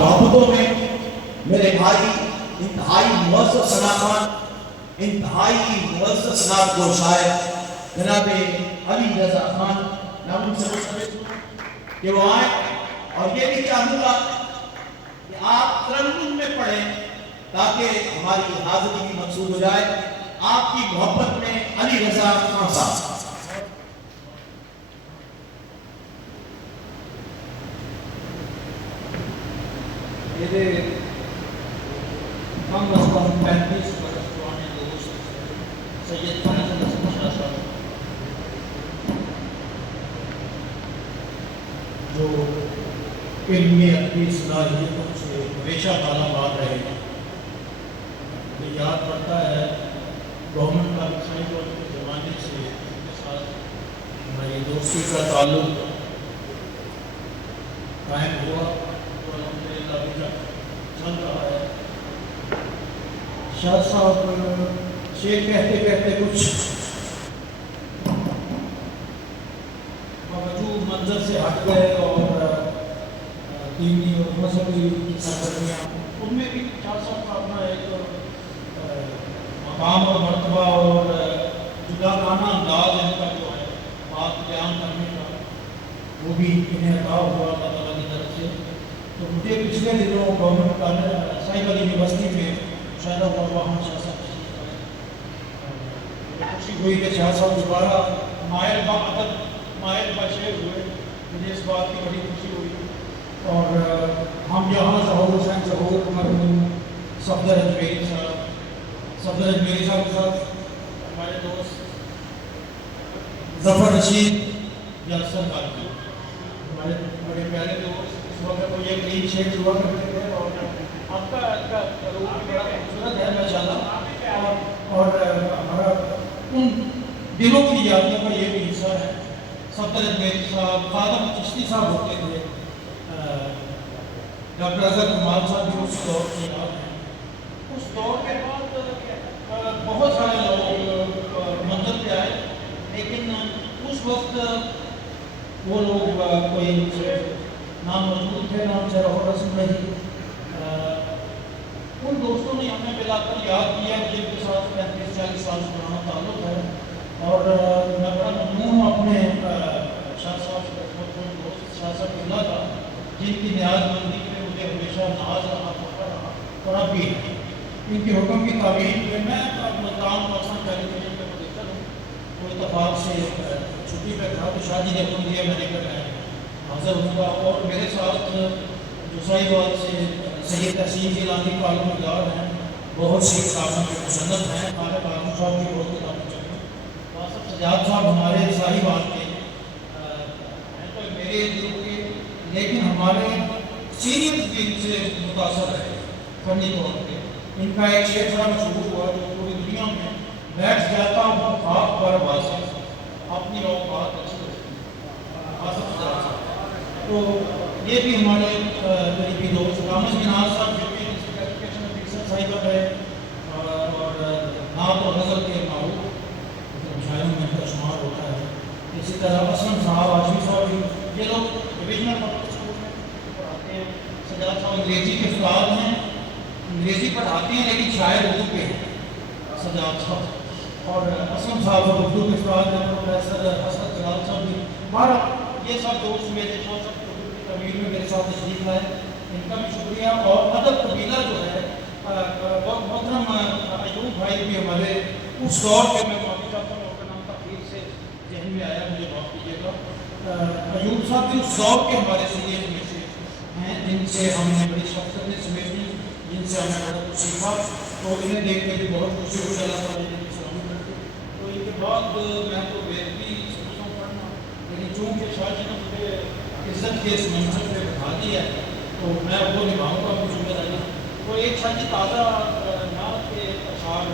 मोहब्बतों में मेरे भाई इंतहाई मुअज़्ज़ज़ शनाखान, इंतहाई मुअज़्ज़ज़ शनाख को शायर जनाब अली रज़ा खान नाम से मुस्तफ़िज़ कि वो आए। और ये भी चाहूँगा कि आप तरन्नुम में पढ़ें ताकि हमारी हाज़िरी भी मंसूब हो जाए। आपकी मोहब्बत में अली रज़ा खान साहब। मेरे कम अज़ कम 35 बरस पुराने दोस्त सैयद फैज़ल हसन शाह साहब, जो इल्मी अदबी सलाहियतों से हमेशा तालाबाद रहे, मुझे याद पड़ता है गवर्नमेंट का खाई के ज़माने से उनके साथ हमारी दोस्ती का ताल्लुक कायम हुआ और अल्हम्दुलिल्लाह अभी तक चल रहा है। शाह साहब शेर कहते कहते कुछ बावजूद मंजर से हट गए और दीनी और मजहबी सरगर्मियाँ, उनमें भी शाह साहब का अपना एक मकाम और मर्तबा और जुदागाना अंदाज इनका जो है बात बयान करने का, वो भी इन्हें अता हुआ अल्लाह ताला की तरफ से। तो मुझे पिछले दिनों गवर्नमेंट कॉलेज साहिबा यूनिवर्सिटी में शायद वहाँ शाह साहब खुशी हुई कि शाह साहब दोबारा मायल बाशेर हुए। मुझे इस बात की बड़ी खुशी हुई। और हम यहाँ ज़हूर हुसैन ज़हूर मरहूम सफदर अजमेरी साहब के साथ हमारे दोस्त ज़फ़र रशीद यासर बाकी, हमारे बड़े प्यारे दोस्त, इस वक्त को ये क्लीन शेड हुआ करते थे। और आपका रूप भी बड़ा खूबसूरत है माशाल्लाह। और हमारा उन दिलों की यादों का ये भी हिस्सा है। सफदर अजमेरी साहब, खादम चिश्ती साहब होते थे, डॉक्टर अज़हर कुमार साहब भी उस दौर की याद है। उस दौर के बाद बहुत सारे लोग मंजिल पे आए, लेकिन उस वक्त वो लोग कोई नाम मौजूद थे, नाम से रस्म नहीं। उन दोस्तों ने हमें मिलाकर याद किया जिनके साथ 35-40 साल पुराना ताल्लुक है। और मैं बड़ा ममनून हूँ अपने शाह साहब दोस्त शाह साहब अब्दुल्ला का, जिनकी न्याज़मंदी में मुझे हमेशा नाज रहा, फख्र रहा और अब भी है। इनके हुक्म की तामील में मैं मुल्तान पाकिस्तान टेलीविजन पर देखता हूँ। वो इत्तफाक से छुट्टी पर था तो शादी ने हुक्म दिया, मैंने कहा हाज़िर हुआ। और मेरे साथ जो साहिबाद से सैयद तहसीन गिलानी कालमदार हैं, बहुत सी किताबों के मुसन्नफ़ हैं, खालिद कालम साहब की बहुत किताबें चली। वासफ सजाद साहब हमारे साहिबाद के हैं तो मेरे दिल के, लेकिन हमारे सीनियर भी इनसे मुतासर है फनी तौर पर। इनका एक शेर बड़ा मशहूर हुआ जो पूरी दुनिया में बैठ जाता हूँ खाक पर वासिफ, अपनी औकात अच्छी होती है। वासफ सजाद साहब तो ये भी हमारे करीबी दोस्त रामस मिनाज साहब जो कि एजुकेशन टीचर साहिबा है और नात और गज़ल के मारूफ शायरों में इनका शुमार होता है। इसी तरह असलम साहब, आजमी साहब, ये लोग डिविजनल पब्लिक स्कूल में पढ़ाते हैं। सजाद साहब अंग्रेज़ी के उस्ताद हैं, अंग्रेज़ी पढ़ाते हैं लेकिन शायर उर्दू के हैं सजाद साहब। और असलम साहब उर्दू के उस्ताद हैं, प्रोफेसर हसन जलाल साहब भी। हमारा ये सब दोस्त मेरे जो सब तमीर में मेरे साथ तशरीफ है, इनका भी शुक्रिया। और अदब कबीला जो है मोहतरम अयूब भाई भी हमारे उस दौर के, मैं माफ़ी चाहता हूँ उनका नाम तकलीफ से जहन में आया, मुझे माफ़ कीजिएगा। अयूब साहब भी उस दौर के हमारे सीनियर में से हैं, जिनसे हमने बड़ी शख्सियतें समेटी, जिनसे हमने बड़ा कुछ सीखा। तो इन्हें देख के भी बहुत खुशी हुई, अल्लाह ताला इनकी सलामत रखे। तो इनके बाद मैं तो बेहतरी समझता हूँ पढ़ना, लेकिन चूँकि शायद ने मुझे इज्जत के इस मंचर पर बिठा दिया है तो मैं वो निभाऊँगा अपनी जिम्मेदारी। तो एक शायद ताज़ा नाम के अशार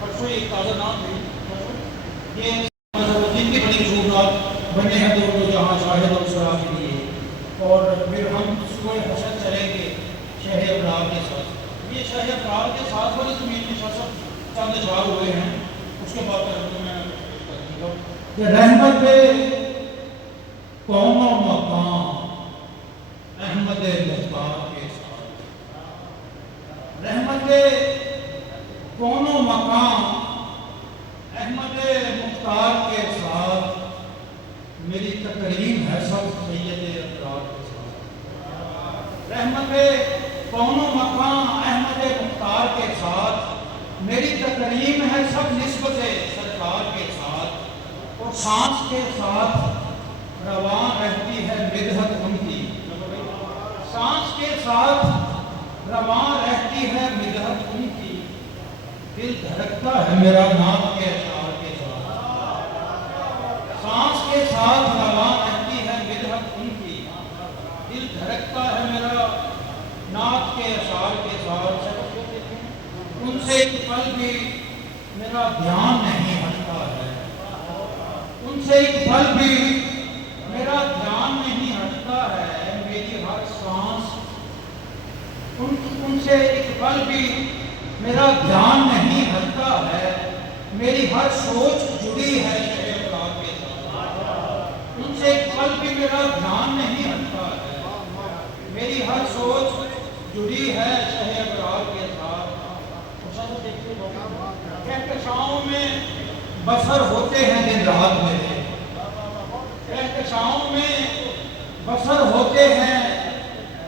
परसों एक ताज़ा नाम थी, ये जिनकी बड़ी मशहूर बने हैं दो जहाँ शाहिद और सरा के लिए। और फिर हम सुबह हसर चलेंगे शहर अबरार के साथ। ये शहर अबरार के साथ वाली ज़मीन में सब चंद अशार हुए हैं, उसके बाद मैं रहमत कौनो मकाम अहमद मुख्तार के साथ। रहमत कौनो मकाम अहमद मुख्तार के साथ मेरी तकरीम है सब सैयद अबरार के साथ। रहमत कौनो मकाम अहमद मुख्तार के साथ मेरी तकरीम है सब निस्बत सरकार के साथ। और सांस के साथ रवां रहती है मिदहत उनकी, सांस के साथ रवां रहती है मिदहत उनकी। दिल धड़कता है मेरा नाम के अशार के साथ, सांस के साथ रवां रहती है मिदहत उनकी। दिल धड़कता है मेरा नाथ के अशार के साथ। उनसे एक पल भी मेरा ध्यान नहीं हटता है, उनसे एक पल भी मेरा ध्यान नहीं हटता है। मेरी हर सांस उनसे एक पल भी मेरा ध्यान नहीं हटता है। मेरी हर सोच जुड़ी है शहे अबरार के साथ, उनसे एक पल भी मेरा ध्यान नहीं हटता है। मेरी हर सोच जुड़ी है शहे अबरार के साथ। कहकशाओं में बसर होते हैं दिन रात मेरे, कहकशाओं में बसर होते हैं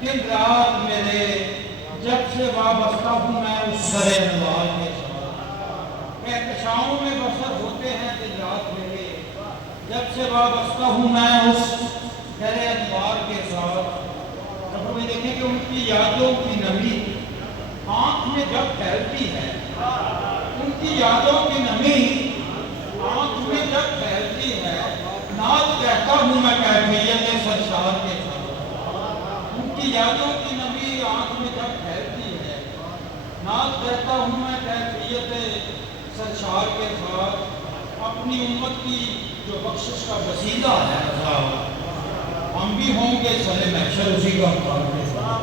दिन रात मेरे। जब से वाबस्ता हूँ मैं उस सरे अनवार के साथ, कहकशाओं में बसर होते हैं दिन रात मेरे। जब से वाबस्ता हूँ मैं उस सरे अनवार के साथ। जब हमें देखें कि उनकी यादों की नमी आँख में जब फैलती है, उनकी यादों की नमी आँख में जब फैलती है, नाज कहता हूँ मैं कैफियत सरशार के साथ। उनकी यादों की नमी आँख में जब फैलती है, नाज कहता हूँ मैं कैफियत सरशार के साथ। अपनी उम्मत की जो बख्शिश का वसीला है हम भी होंगे सरे महशर उसी का के साथ।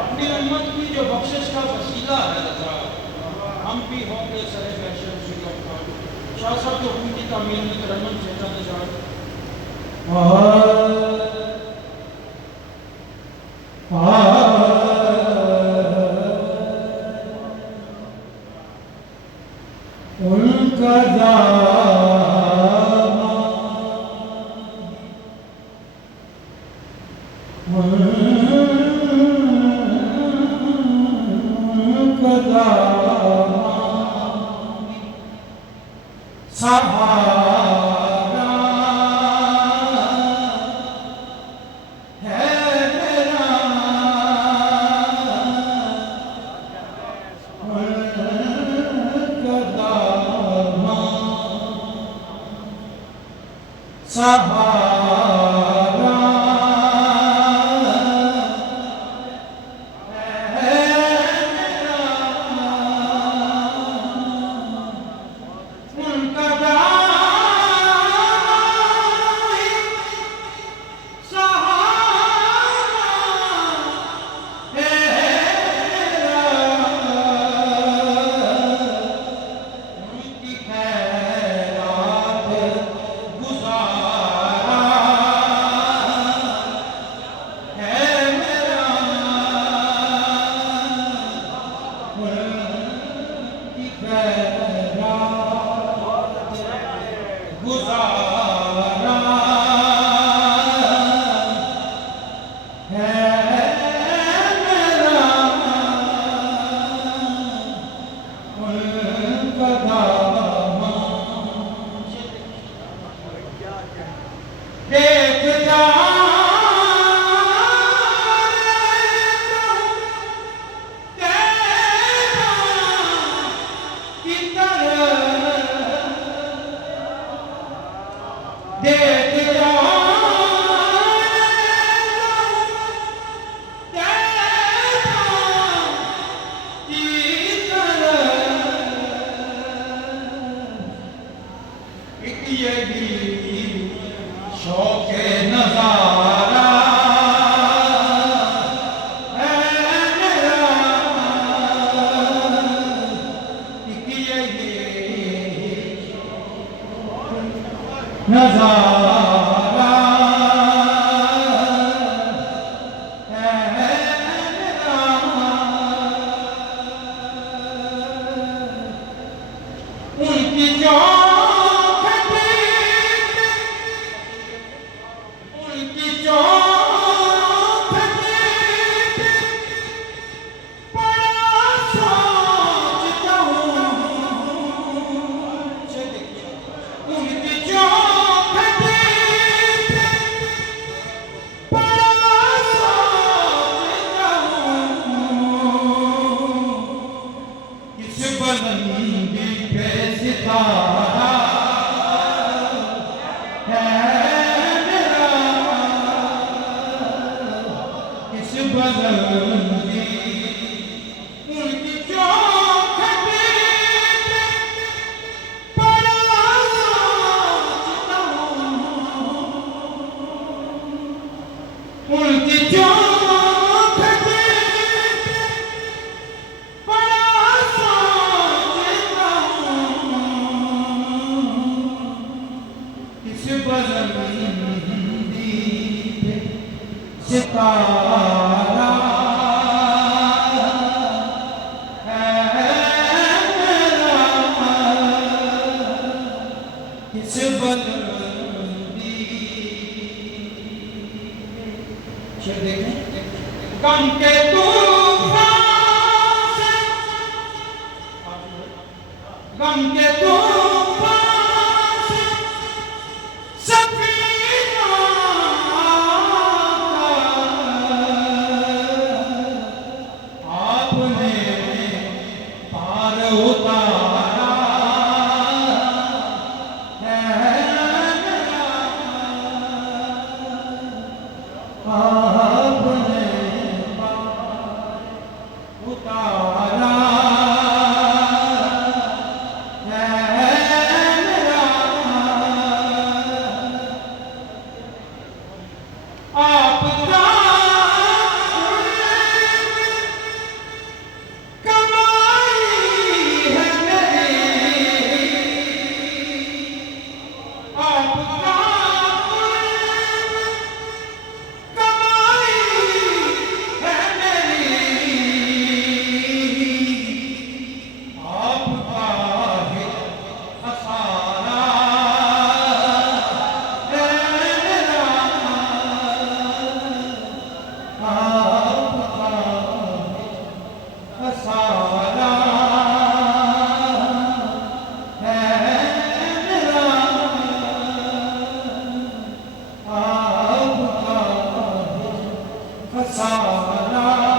अपनी उम्मत की जो बख्शिश का वसीला है हम भी होंगे सरे महशर उसी का। शाह साहब के हुक्म की तामील में तरन्नुम से चंद इशारे। उनका बुलंदी उनकी चौखट पड़ा सोचता हूँ, उनकी चौखट पड़ा सोचता हूँ, इस बुलंदी पे सितारा है मेरा, इस बुलंदी शेर देखें, गम के तूफान से, गम के तूफान से सफीना आपने पार उतारा है मेरा, आपने पार उतारा है मेरा, आपका कमाई है मेरी, आपका कमाई है मेरी, आपका है खसारा है मेरा, आपका खसारा है मेरा, आपका खसारा है मेरा।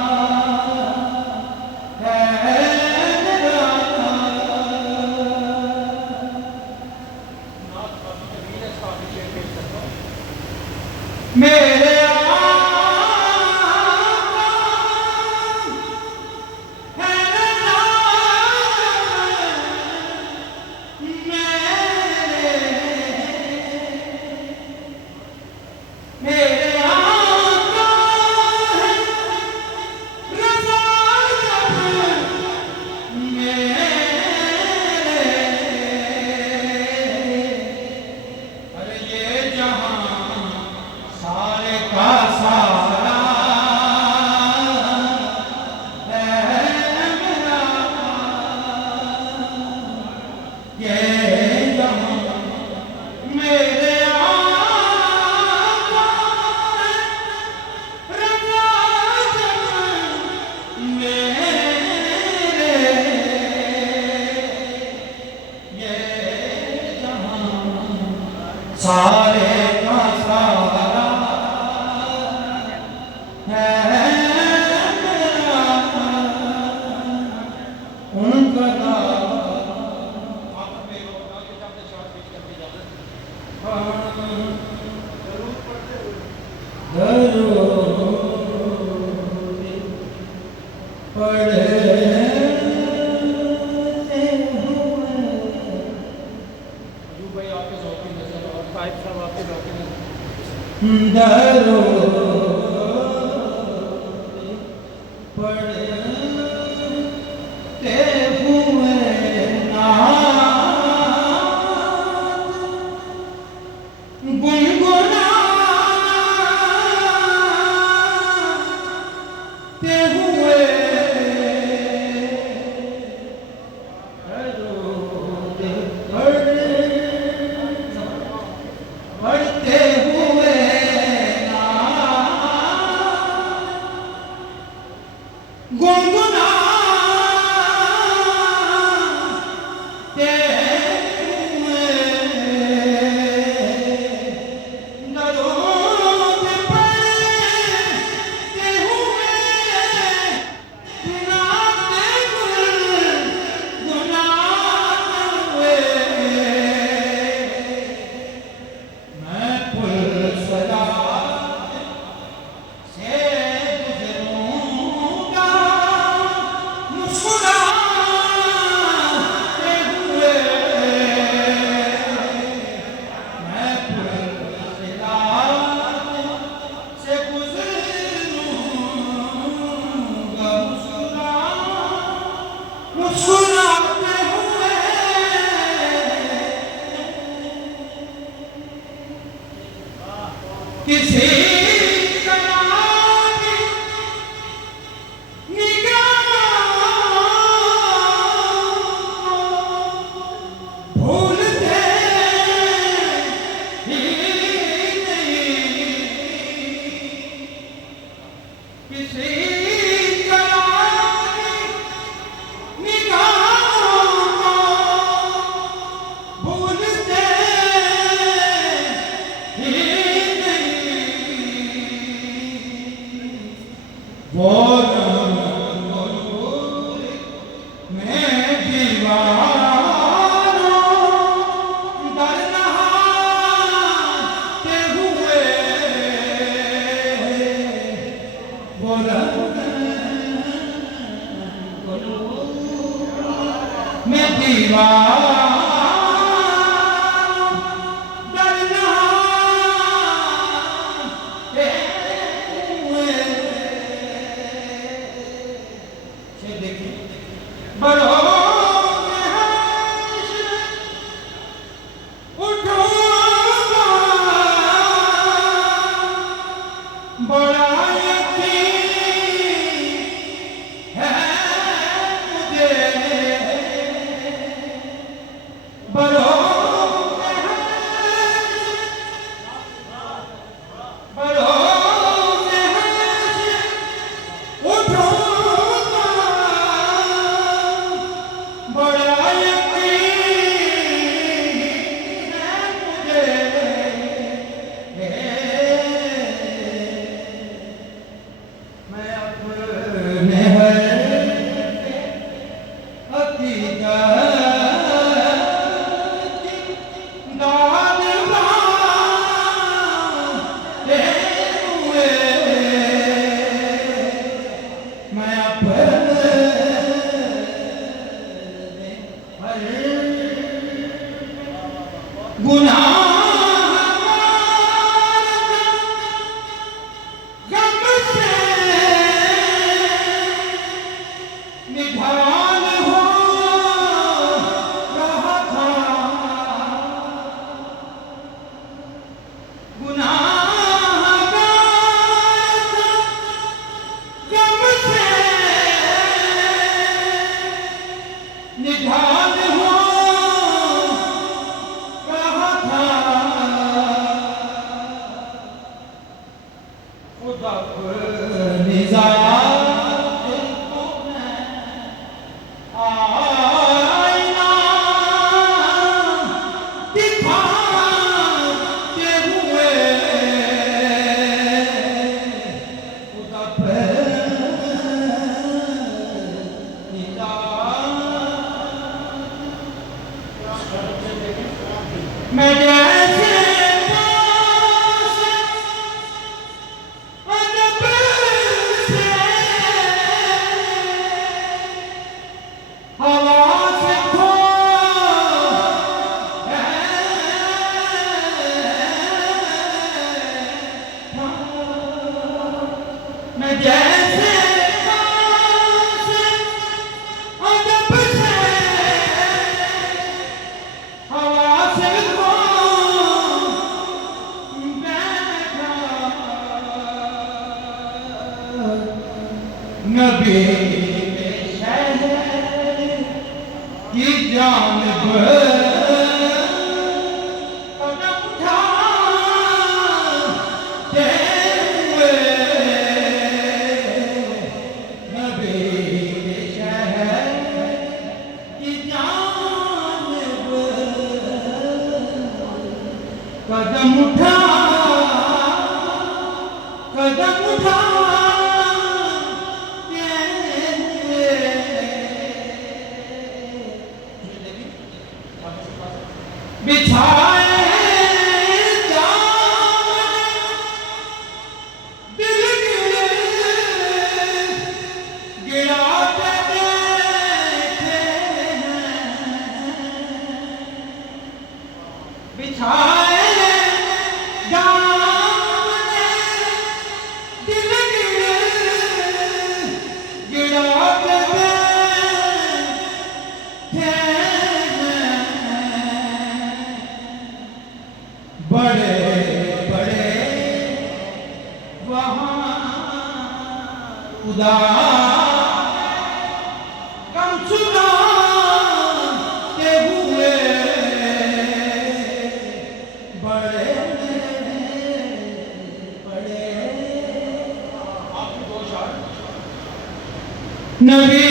मेरे आका है मेरे आका है रज़ा मेरे, अरे ये जहां सारे का सारा है मेरा, ये जहां मेरे आका है रज़ा मेरे, ये जहां सारे का सारा है मेरा, उनका दरो पढ़ते हुए नात गुनगुनाते हुए, पढ़ते हुए गुनगुनाते हुए, दरूद पढ़ते हुए, गुनगुनाते हुए, मैं पुल सदा से गुजरूं मैं दीवाना नबी की जानिब कदम उठाते हुए नबी के शहर की जानिब कदम उठा बिछाए दिल गिराते देखे बिछाए दिल गिराते बड़े बड़े वहाँ उदास गम सुनाते हुए बड़े बड़े आपकी दो शार नबी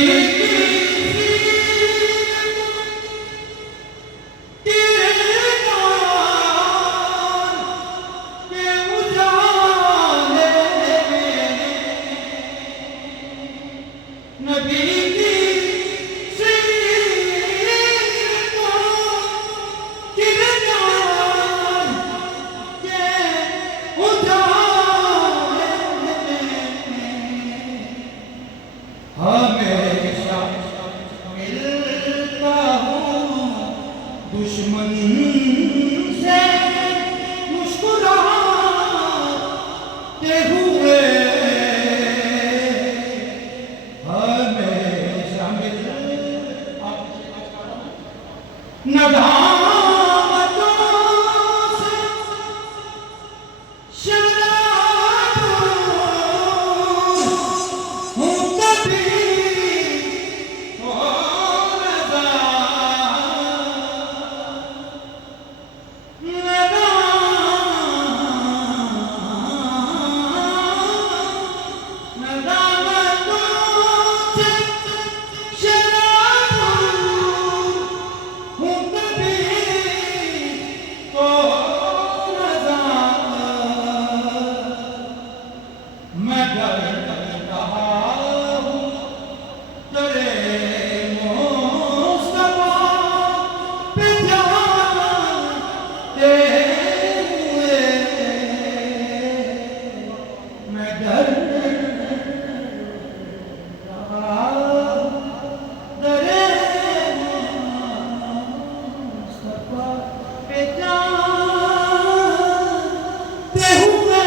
हमेशा मिलता हूँ दुश्मन से मुस्कुराते हुए, हमेशा नदामतों से शराब हूँ कभी हो मैं डर रहा हूँ तेरे मुस्तफा पे जाते हुए, मैं डर रहा तेरे मुस्तफा पे जाते हुए।